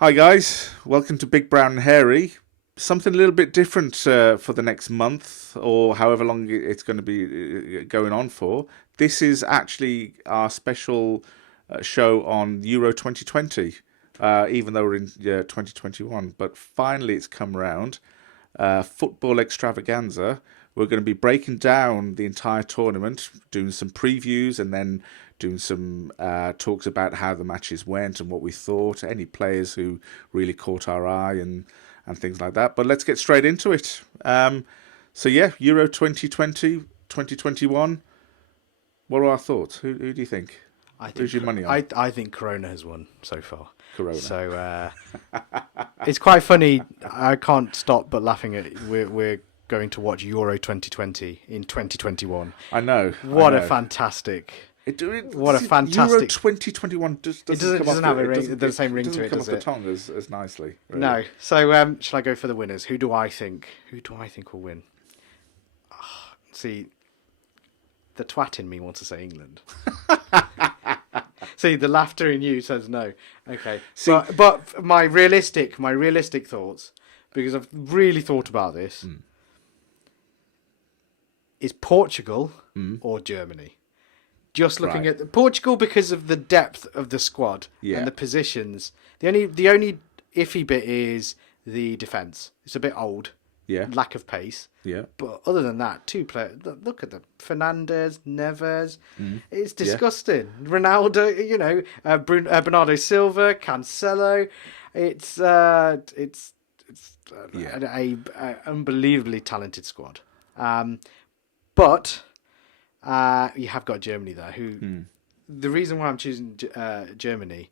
Hi guys, welcome to Big Brown and Hairy. Something a little bit different for the next month or however long it's going to be going on for. This is actually our special show on Euro 2020, even though we're in 2021. But finally it's come round. Football extravaganza. We're going to be breaking down the entire tournament, doing some previews and then doing some talks about how the matches went and what we thought, any players who really caught our eye and things like that. But let's get straight into it. Euro 2020, 2021. What are our thoughts? Who do you think? Who's your money on? I think Corona has won so far. Corona. So it's quite funny. I can't stop but laughing at it. We're going to watch Euro 2020 in 2021. I know. What a fantastic. What a fantastic. Euro 2021 doesn't have the same ring to it, doesn't come does off it? the tongue as nicely. Really. No. So shall I go for the winners? Who do I think will win? See, the twat in me wants to say England. See, the laughter in you says no. Okay. See, but my realistic thoughts, because I've really thought about this, is Portugal or Germany. Just looking at Portugal because of the depth of the squad and the positions. The only iffy bit is the defence. It's a bit old. Yeah. Lack of pace. Yeah. But other than that, two players. Look at the Fernandes, Neves. It's disgusting. Yeah. Ronaldo, Bernardo Silva, Cancelo. It's an unbelievably talented squad. But you have got Germany there. The reason why I'm choosing Germany,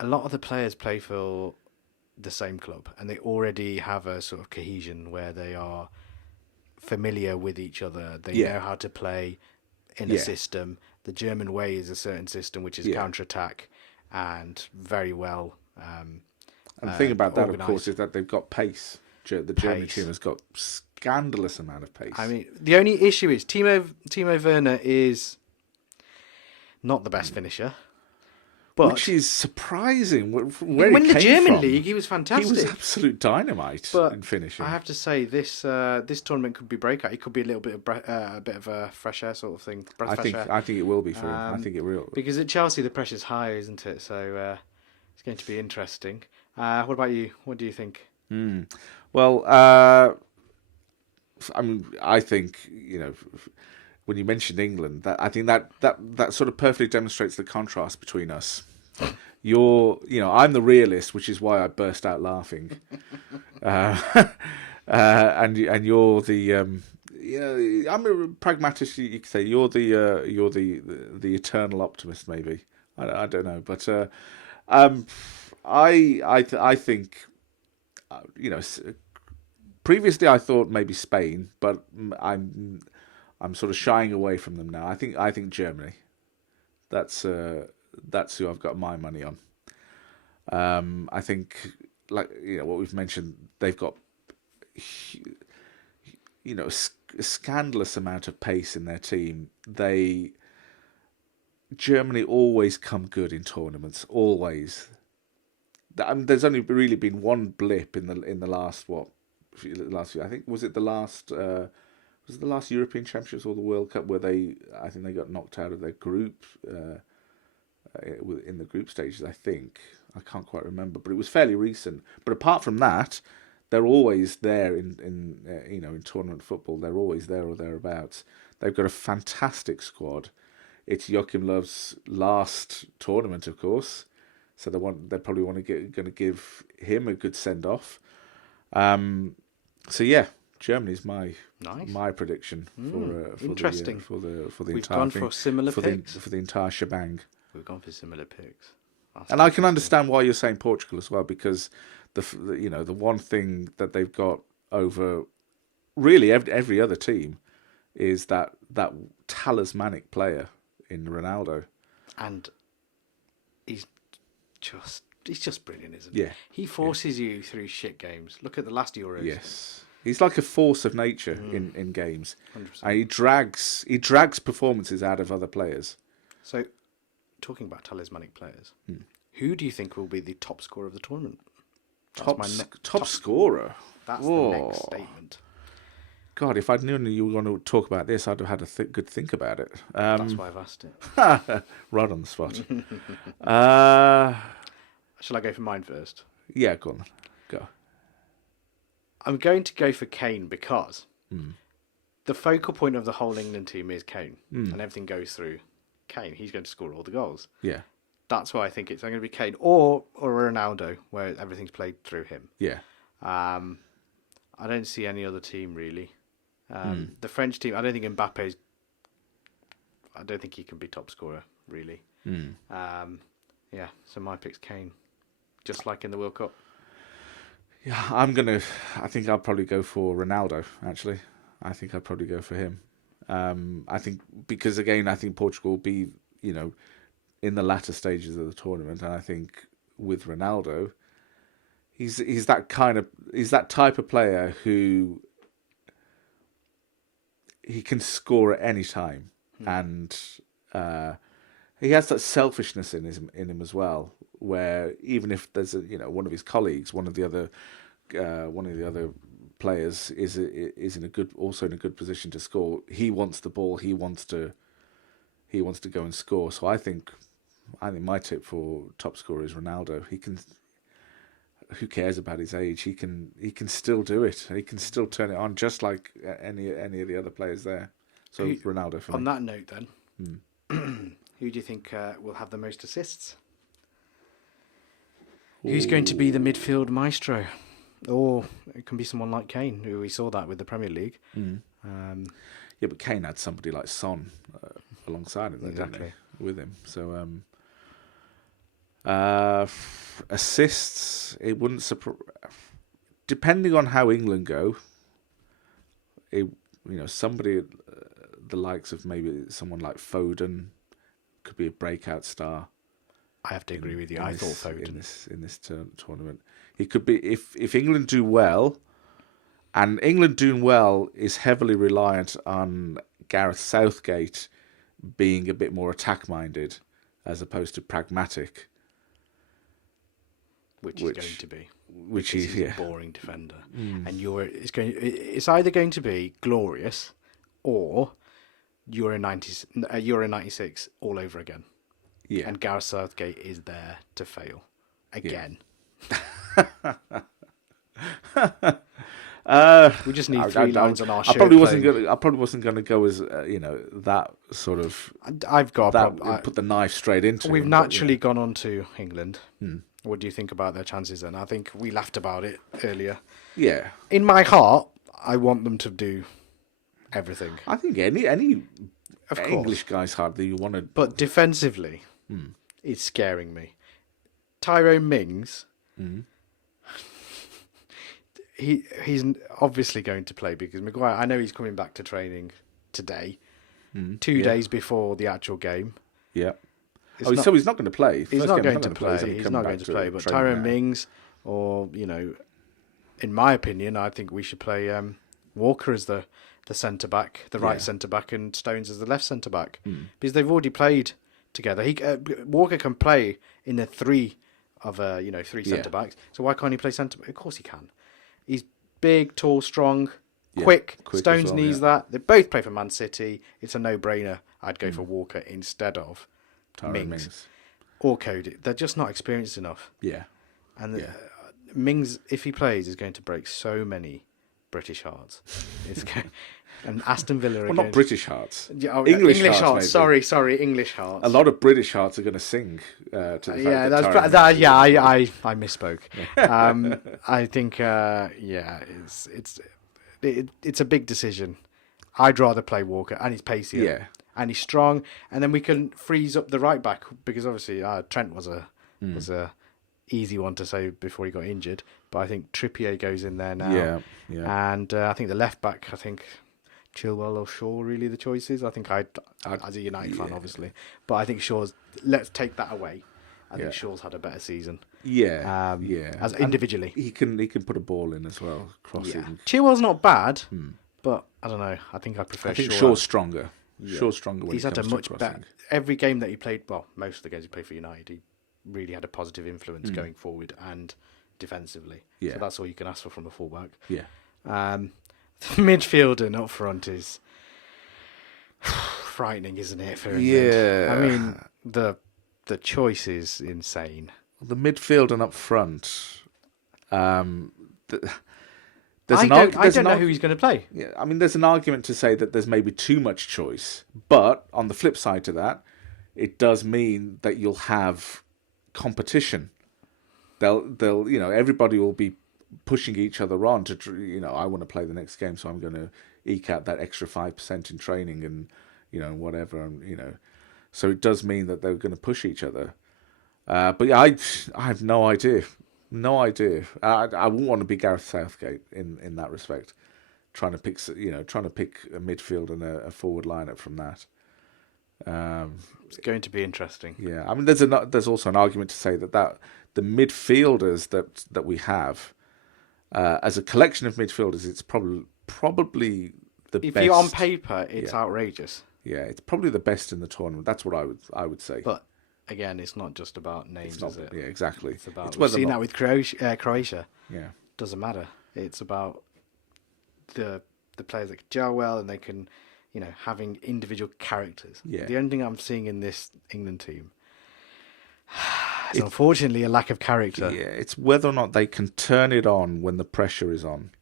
a lot of the players play for the same club, and they already have a sort of cohesion where they are familiar with each other. They know how to play in a system. The German way is a certain system, which is counter-attack and very well. And the thing about that, organised. Of course, is that they've got pace. The German team has got scandalous amount of pace. I mean, the only issue is Timo Werner is not the best finisher. But which is surprising. When in the German league, he was fantastic. He was absolute dynamite in finishing. I have to say, this tournament could be breakout. It could be a little bit of a fresh air sort of thing. I think it will be for him. I think it will. Because at Chelsea, the pressure's high, isn't it? So it's going to be interesting. What about you? What do you think? Well, I think when you mentioned England, I think that sort of perfectly demonstrates the contrast between us. I'm the realist, which is why I burst out laughing, and you're the I'm a pragmatist. You could say you're the eternal optimist, maybe. I don't know, but I think previously I thought maybe Spain, but I'm sort of shying away from them now. I think Germany. That's who I've got my money on. I think what we've mentioned, they've got a scandalous amount of pace in their team. Germany always come good in tournaments. Always. There's only really been one blip in the last year. I think was it the last European Championships or the World Cup where I think they got knocked out of their group in the group stages. I can't quite remember, but it was fairly recent. But apart from that, they're always there in tournament football. They're always there or thereabouts. They've got a fantastic squad. It's Joachim Löw's last tournament, of course, so they probably going to give him a good send off. Germany's my prediction for interesting for the We've entire gone thing, for similar picks. for the entire shebang. We've gone for similar picks. And I can understand why you're saying Portugal as well, because the one thing that they've got over really every other team is that talismanic player in Ronaldo, and he's just brilliant, isn't he? Yeah, he forces you through shit games. Look at the last Euros. Yes, he's like a force of nature in games. 100%. And he drags performances out of other players. So, talking about talismanic players, Who do you think will be the top scorer of the tournament? Top scorer. That's Whoa. the next statement. God, if I'd known you were going to talk about this, I'd have had a good think about it. That's why I've asked it. Right on the spot. Shall I go for mine first? Yeah, go on. Go. I'm going to go for Kane because the focal point of the whole England team is Kane, and everything goes through Kane. He's going to score all the goals. Yeah. That's why I think it's going to be Kane or Ronaldo, where everything's played through him. Yeah. I don't see any other team really. The French team, I don't think Mbappe's. I don't think he can be top scorer really. Yeah, so my pick's Kane, just like in the World Cup. Yeah, I think I'll probably go for Ronaldo, actually. I think I'll probably go for him. I think, because again, I think Portugal will be, in the latter stages of the tournament, and I think with Ronaldo, he's that type of player who he can score at any time, and he has that selfishness in him as well, where even if there's one of his colleagues, one of the other players is in a good position to score, he wants the ball, he wants to go and score. So I think my tip for top scorer is Ronaldo. He can. Who cares about his age? He can still do it. He can still turn it on, just like any of the other players there. So Ronaldo for me. On that note, then, who do you think will have the most assists? Who's going to be the midfield maestro? Or it can be someone like Kane, who we saw that with the Premier League. Yeah, but Kane had somebody like Son alongside him, Exactly. didn't he? With him. So assists, it wouldn't surprise. Depending on how England go, somebody the likes of maybe someone like Foden could be a breakout star. I have to agree with you. I thought Foden in this tournament, he could be if England do well, and England doing well is heavily reliant on Gareth Southgate being a bit more attack minded as opposed to pragmatic, which he's going to be. Which he's a boring defender, and it's either going to be glorious, or Euro 96 all over again. Yeah. And Gareth Southgate is there to fail again. We just need three lines on our shirt. I probably wasn't going to go as that sort of. I've got put the knife straight into. We've naturally gone on to England. What do you think about their chances then? I think we laughed about it earlier. Yeah. In my heart, I want them to do everything. I think any English guy's heart that you want to. But defensively, it's scaring me. Tyrone Mings. He's obviously going to play because Maguire. I know he's coming back to training today, 2 days before the actual game. Yeah. So he's not going to play. He's not going to play. He's not going to play. But Tyrone Mings, or in my opinion, I think we should play Walker as the centre back, the right centre back, and Stones as the left centre back, because they've already played together. Walker can play in the three centre backs. So why can't he play centre? Of course he can. He's big, tall, strong, quick. Stones needs that. They both play for Man City. It's a no-brainer. I'd go for Walker instead of Mings or Cody. They're just not experienced enough. Yeah. And Mings, if he plays, is going to break so many British hearts. And Aston Villa are not British hearts. English hearts. Sorry, English hearts. A lot of British hearts are going to sing to the fact I misspoke. I think it's a big decision. I'd rather play Walker, and he's pacey. Yeah. And he's strong, and then we can freeze up the right back, because obviously Trent was a easy one to say before he got injured, but I think Trippier goes in there now. Yeah. And I think the left back, Chilwell or Shaw really the choices. I think I'd as a United fan, obviously, but I think Shaw's. Let's take that away. I think Shaw's had a better season. As individually, he can put a ball in as well, crossing. Yeah. Chilwell's not bad, but I don't know. I think I prefer. I think Shaw's stronger. Yeah. Shaw's stronger. When he's had a much better every game that he played. Well, most of the games he played for United, he really had a positive influence going forward and defensively. Yeah. So that's all you can ask for from a fullback. Yeah. The midfield and up front is frightening, isn't it? For England? Yeah. I mean, the choice is insane. The midfield and up front. I don't know who he's going to play. Yeah, I mean, there's an argument to say that there's maybe too much choice, but on the flip side to that, it does mean that you'll have competition. They'll everybody will be pushing each other on to I want to play the next game, so I'm going to eke out that extra 5% in training and whatever, and so it does mean that they're going to push each other. But yeah, I have no idea. No idea. I wouldn't want to be Gareth Southgate in that respect. Trying to pick a midfield and a forward lineup from that. It's going to be interesting. Yeah, I mean, there's also an argument to say that the midfielders that we have, as a collection of midfielders, it's probably the best. If you're on paper, it's outrageous. Yeah, it's probably the best in the tournament. That's what I would say. But again, it's not just about names, is it? Yeah, exactly. It's about we've seen that with Croatia. Yeah, doesn't matter. It's about the players that can gel well and they can, having individual characters. Yeah. The only thing I'm seeing in this England team is unfortunately a lack of character. Yeah, it's whether or not they can turn it on when the pressure is on.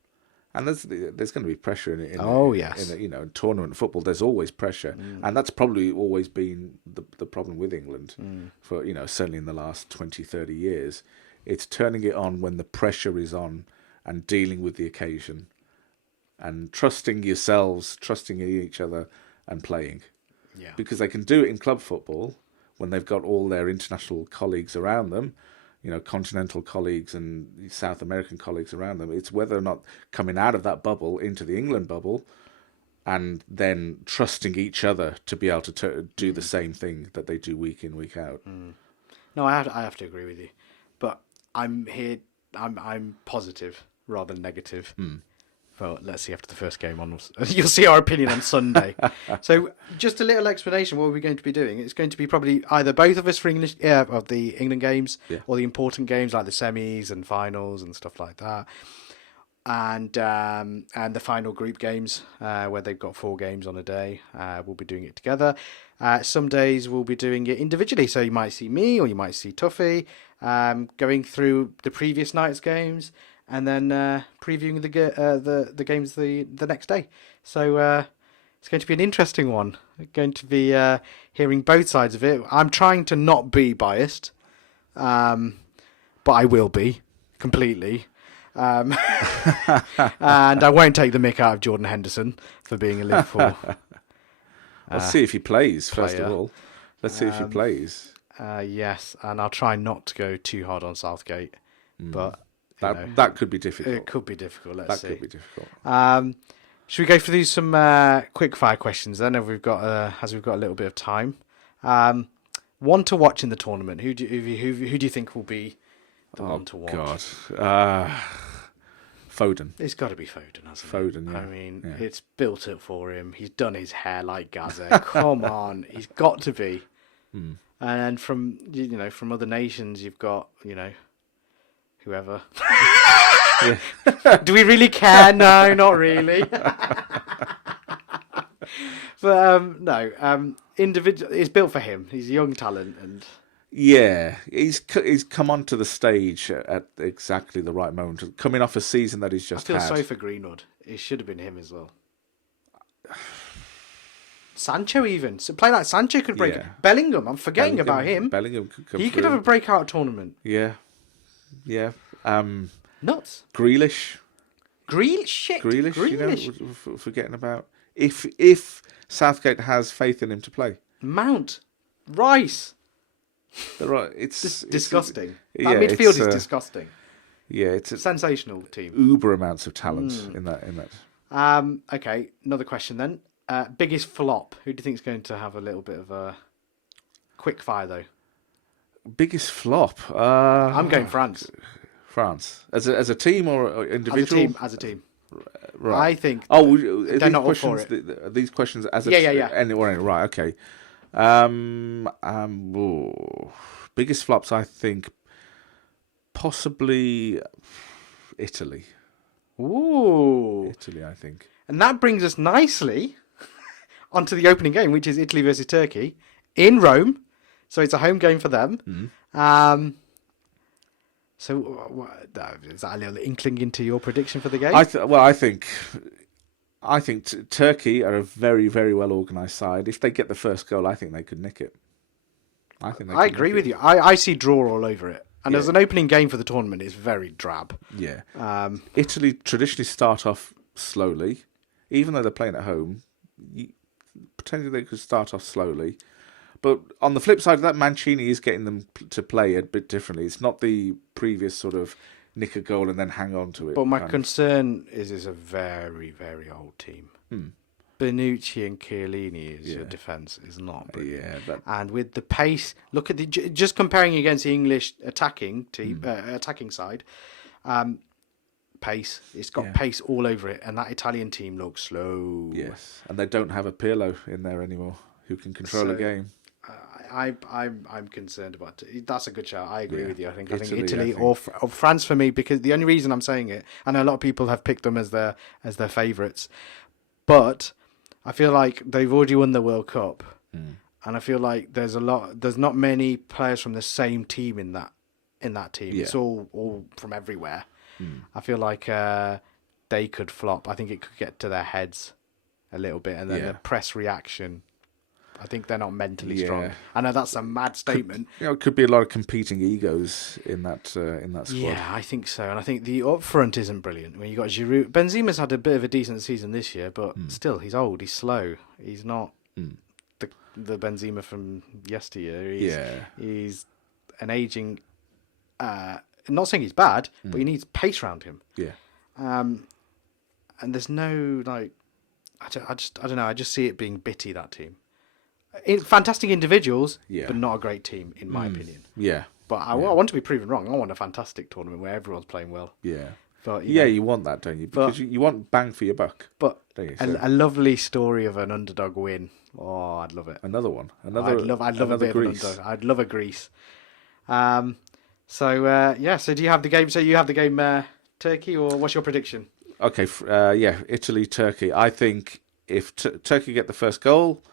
And there's going to be pressure in tournament football. There's always pressure, and that's probably always been the problem with England for certainly in the last 20, 30 years. It's turning it on when the pressure is on and dealing with the occasion, and trusting yourselves, trusting each other, and playing. Yeah, because they can do it in club football when they've got all their international colleagues around them. Continental colleagues and South American colleagues around them. It's whether or not coming out of that bubble into the England bubble and then trusting each other to be able to do the same thing that they do week in, week out. No, I have to agree with you. But I'm positive rather than negative. Well, let's see after the first game on. You'll see our opinion on Sunday. So, just a little explanation. What are we going to be doing? It's going to be probably either both of us for English, of the England games, or the important games like the semis and finals and stuff like that, and the final group games where they've got 4 games on a day. We'll be doing it together. Some days we'll be doing it individually. So you might see me or you might see Tuffy going through the previous night's games. And then previewing the games the next day. So it's going to be an interesting one. Going to be hearing both sides of it. I'm trying to not be biased, but I will be completely. And I won't take the mick out of Jordan Henderson for being a Liverpool. Let's see if he plays first of all. Let's see if he plays. Yes, and I'll try not to go too hard on Southgate, but. That could be difficult. It could be difficult. Let's see. That could be difficult. Should we go through some quick fire questions then? As we've got a little bit of time. One to watch in the tournament. Who do you think will be the one to watch? God, Foden. It's got to be Foden, hasn't it? Foden. Yeah. I mean, it's built up for him. He's done his hair like Gaza. Come on, he's got to be. And from other nations, you've got whoever. Do we really care? No, not really. But no, individual. It's built for him. He's a young talent, and he's come onto the stage at exactly the right moment. Coming off a season that he's just I feel had. sorry for Greenwood. It should have been him as well. Sancho even. So play like Sancho could break. Bellingham. I'm forgetting about him. Bellingham could come He could have a breakout tournament. Yeah. Nuts. Grealish. Grealish. Forgetting about if Southgate has faith in him to play. Mount, Rice. It's disgusting. That midfield is disgusting. Yeah, it's a sensational team. Uber amounts of talent in that. Okay, another question then. Biggest flop. Who do you think is going to have a little bit of a quick fire though? Biggest flop. I'm going France. France as a team or individual? As a team. Right. I think. Oh, they're not all for it. These questions as a yeah. Right. Okay. Biggest flops, I think, possibly Italy. Ooh. Italy, I think. And that brings us nicely onto the opening game, which is Italy versus Turkey in Rome. So it's a home game for them. So is that a little inkling into your prediction for the game? I think Turkey are a very, very well organised side. If they get the first goal, I think they could nick it. I agree with you. I see draw all over it. And as an opening game for the tournament, it's very drab. Yeah. Italy traditionally start off slowly. Even though they're playing at home, potentially they could start off slowly. But on the flip side of that, Mancini is getting them to play a bit differently. It's not the previous sort of nick a goal and then hang on to it. But my concern is it's a very, very old team. Benucci and Chiellini as your defence is not brilliant. Yeah, and with the pace, look at just comparing against the English attacking team, attacking side, pace. It's got pace all over it, and that Italian team looks slow. Yes, and they don't have a Pirlo in there anymore who can control a game. I'm concerned about it. That's a good shout. I agree with you. I think Italy or France for me, because the only reason I'm saying it, I know a lot of people have picked them as their favourites, but I feel like they've already won the World Cup, and I feel like there's not many players from the same team in that team. Yeah. It's all from everywhere. I feel like they could flop. I think it could get to their heads a little bit, and then the press reaction. I think they're not mentally strong. I know that's a mad statement. It could be a lot of competing egos in that squad. Yeah, I think so. And I think the up front isn't brilliant. I mean, you got Giroud. Benzema's had a bit of a decent season this year, but still, he's old. He's slow. He's not the Benzema from yesteryear. He's an aging. Not saying he's bad, but he needs pace around him. Yeah. And there's no I don't know. I just see it being bitty, that team. Fantastic individuals, but not a great team, in my opinion. Yeah. But I want to be proven wrong. I want a fantastic tournament where everyone's playing well. Yeah. But you want that, don't you? Because you want bang for your buck. But a lovely story of an underdog win. Oh, I'd love it. Another one. I'd love a bit Greece. of an underdog. I'd love a Greece. So do you have the game? So you have the game Turkey, or what's your prediction? Okay. Italy, Turkey. I think if Turkey get the first goal,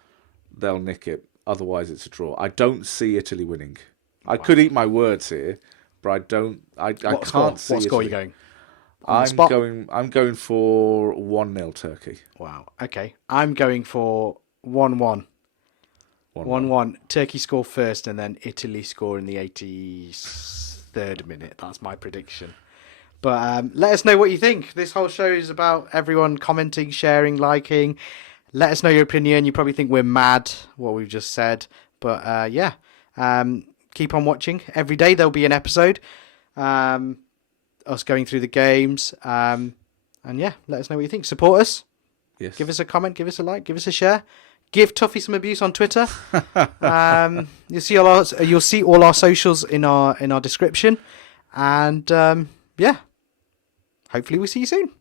they'll nick it. Otherwise, it's a draw. I don't see Italy winning. I could eat my words here, but I don't. I can't see. What score are you going? I'm going for 1-0 Turkey. Wow. Okay. I'm going for 1-1. 1-1. Turkey score first, and then Italy score in the 83rd minute. That's my prediction. But let us know what you think. This whole show is about everyone commenting, sharing, liking. Let us know your opinion. You probably think we're mad, what we've just said. But keep on watching. Every day there'll be an episode. Us going through the games. And let us know what you think. Support us. Yes. Give us a comment. Give us a like. Give us a share. Give Tuffy some abuse on Twitter. You'll see all our socials in our description. And hopefully we'll see you soon.